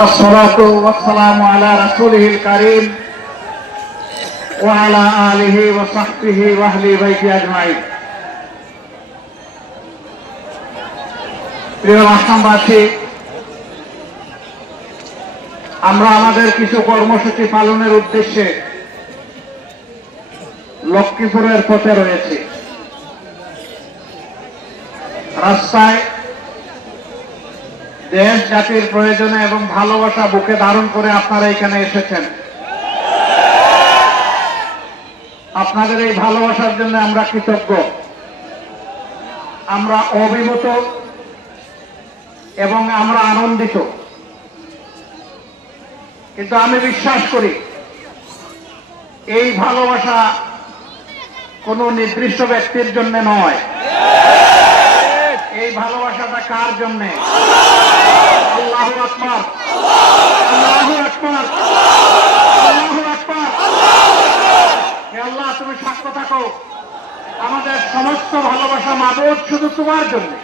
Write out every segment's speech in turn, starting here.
الصلاة والسلام على رسوله الكريم وعلى آله وصحبه وأهل بيته أجمعين প্রিয় রাষ্ট্রবাসী আমরা আমাদের কিছু কর্মসূচি পালনের উদ্দেশ্যে লক্ষ্মীপুরের পথে রয়েছে রাস্তায় দেশ, জাতির প্রয়োজনে এবং ভালোবাসা বুকে ধারণ করে আপনারা এখানে এসেছেন। আপনাদের এই ভালোবাসার জন্য আমরা কৃতজ্ঞ। আমরা অভিভূত এবং আমরা আনন্দিত। কিন্তু আমি বিশ্বাস করি, এই ভালোবাসা কোনো নির্দিষ্ট ব্যক্তির জন্য নয়। এই ভালোবাসাটা কার জন্যে? আল্লাহ আকবর। আল্লাহ আকবর। আল্লাহ আকবর। আল্লাহ, তুমি সাক্ষ্য থাকো। আমাদের সমস্ত ভালোবাসা মাদক শুধু তোমার জন্য।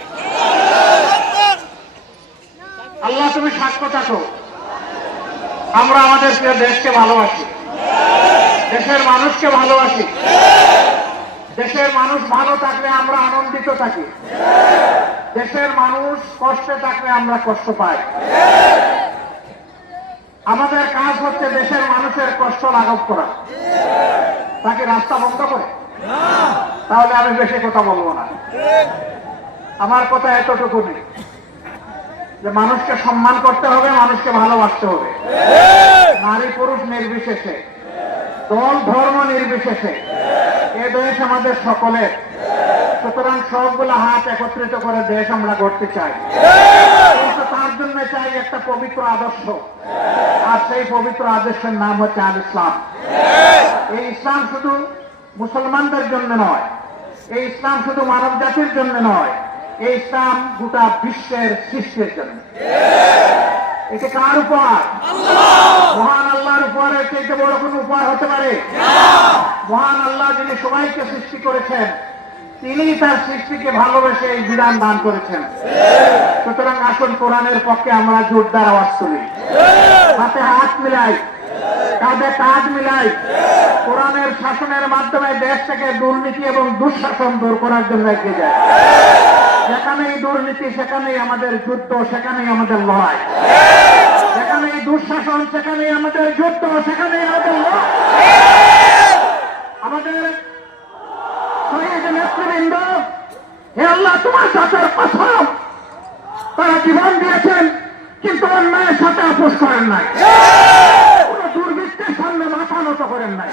আল্লাহ, তুমি সাক্ষ্য থাকো। আমরা আমাদের দেশকে ভালোবাসি। দেশের মানুষকে ভালোবাসি। দেশের মানুষ ভালো থাকলে আমরা আনন্দিত থাকি। দেশের মানুষ কষ্টে থাকলে আমরা কষ্ট পাই। আমাদের কাজ হচ্ছে দেশের মানুষের কষ্ট লাঘব করা। তাকে রাস্তা বন্ধ করে। তাহলে আমি বেশি কথা বলব না। আমার কথা এতটুকু নেই। যে মানুষকে সম্মান করতে হবে, মানুষকে ভালোবাসতে হবে। নারী পুরুষ নির্বিশেষে, দল ধর্ম নির্বিশেষে, এ দেশ আমাদের সকলের। সুতরাং সবগুলো হাত একত্রিত করে দেশ আমরা গড়তে চাই। কিন্তু তার জন্য চাই একটা পবিত্র আদর্শ। আর সেই পবিত্র আদর্শের নাম হচ্ছে আল ইসলাম। এই ইসলাম শুধু মুসলমানদের জন্য নয়, এই ইসলাম শুধু মানব জাতির জন্য নয়, এই ইসলাম গোটা বিশ্বের সৃষ্টির জন্য। এটা কার উপহার? মহান আল্লাহর উপহারের চাইতে বড় কোন উপহার হতে পারে? মহান আল্লাহ যিনি সবাইকে সৃষ্টি করেছেন তিনি তার সৃষ্টিকে ভালোবেসে এই বিধান দান করেছেন। সুতরাং আসুন কোরআনের পক্ষে আমরা জোরদার আওয়াজ তুলি। হাতে হাত মিলাই, কাঁধে কাজ মিলাই, কোরআনের শাসনের মাধ্যমে দেশ থেকে দুর্নীতি এবং দুঃশাসন দূর করার জন্য এগিয়ে যায়। যেখানেই দুর্নীতি, সেখানেই আমাদের যুদ্ধ, সেখানেই আমাদের লড়াই। যেখানেই দুঃশাসন, সেখানেই আমাদের যুদ্ধ, সেখানেই আমাদের লড়াই আমাদের শহীদ নেতৃবৃন্দ তোমার তারা জীবন দিয়েছেন, কিন্তু অন্যায়ের সাথে আপোষ করেন নাই। কোন সামনে মাথা নত করেন নাই।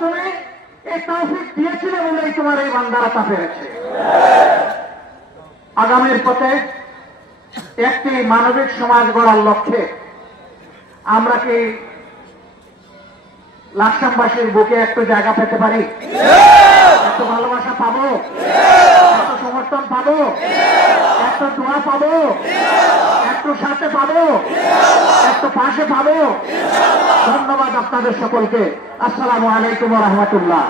তুমি এই তৌফিক দিয়েছিলে বলেই তোমার এই বান্দারা তা পেরেছে। আগামীর পথে একটি মানবিক সমাজ গড়ার লক্ষ্যে আমরা কি লাকসামবাসীর বুকে একটু জায়গা পেতে পারি? একটু ভালোবাসা পাবো? এত সমর্থন পাবো? এত দোয়া পাবো? এত সাথে পাবো? এত পাশে পাবো? ধন্যবাদ আপনাদের সকলকে। আসসালামু আলাইকুম রহমতুল্লাহ।